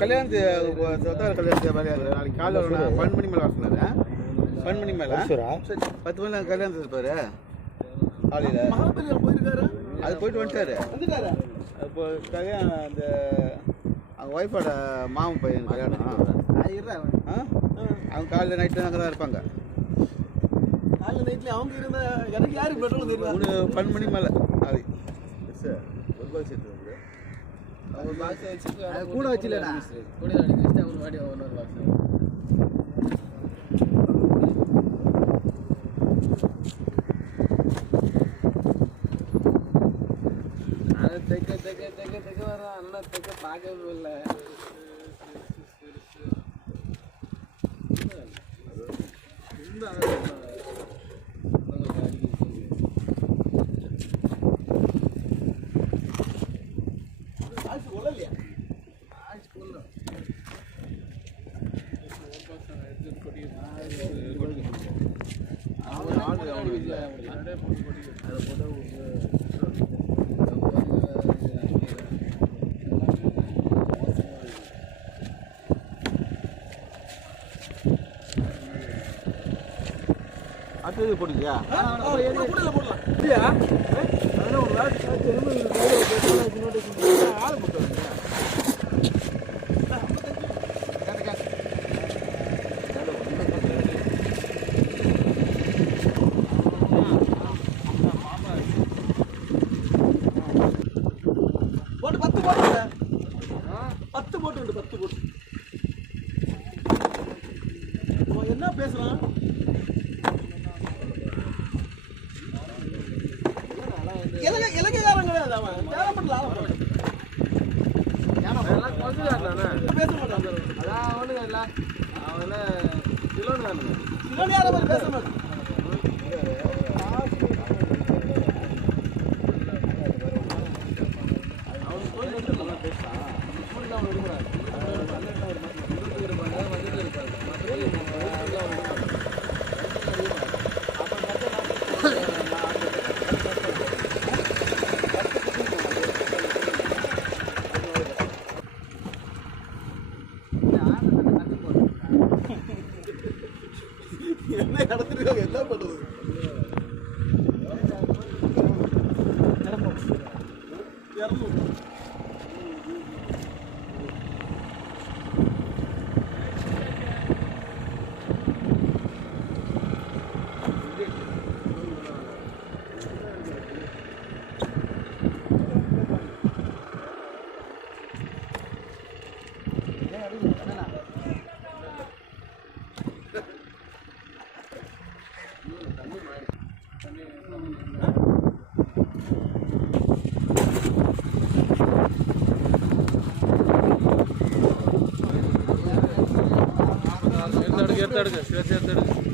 கல்யாணத்து சொத்தார கல்யாணத்து வேலையாக நாளைக்கு காலையில் நான் பன்னெண்டு மணி மேலே வர சொன்னாரு. பன்னெண்டு மணி மேலே சரி? பத்து மணி கல்யாணத்துக்கு இருப்பாரு காலையில்? போயிருக்காரு அது போயிட்டு வந்துட்டாரு. வந்துட்டாரு இப்போ கல்யாணம் அந்த அவங்க ஒய்ஃபோட மாமன் பையன் கல்யாணம். ஆ? அவங்க காலையில் நைட்டு அங்கே தான் இருப்பாங்க. காலைல நைட்ல அவங்க இருந்த எனக்கு யாரு பெட்ரோல் தெரியும் பன்னெண்டு மணி மேலே. நாளைக்கு. சார். ஒரு பால் சேர்த்து வந்து அவங்க பாக்ஸ் வச்சுட்டு அது கூட வச்சுலடா. கூட அடிக்க வச்சுட்டு அவங்க வாடி ஒன்று பாக்ஸ் தைக்க தைக்க தைக்க தைக்க வரோம் அண்ணன் தைக்க பார்க்கவே இல்லை. அடுத்தது போட்டுக்கியா போட்டு பத்து போட்டு உண்டு பத்து போட்டு. அவன் என்ன பேசுறான்? இலங்கை இலங்கைக்காரன் கிடையாது அவன். தேவைப்படல பேச மாட்டான். அதான் ஒண்ணு இல்ல. அவன் வேணுங்க இன்னொன்று யாரை மாதிரி பேச மாட்டான். என்ன நடத்திருக்காங்க என்ன பண்றது இரநூறு tardes, gracias tardes.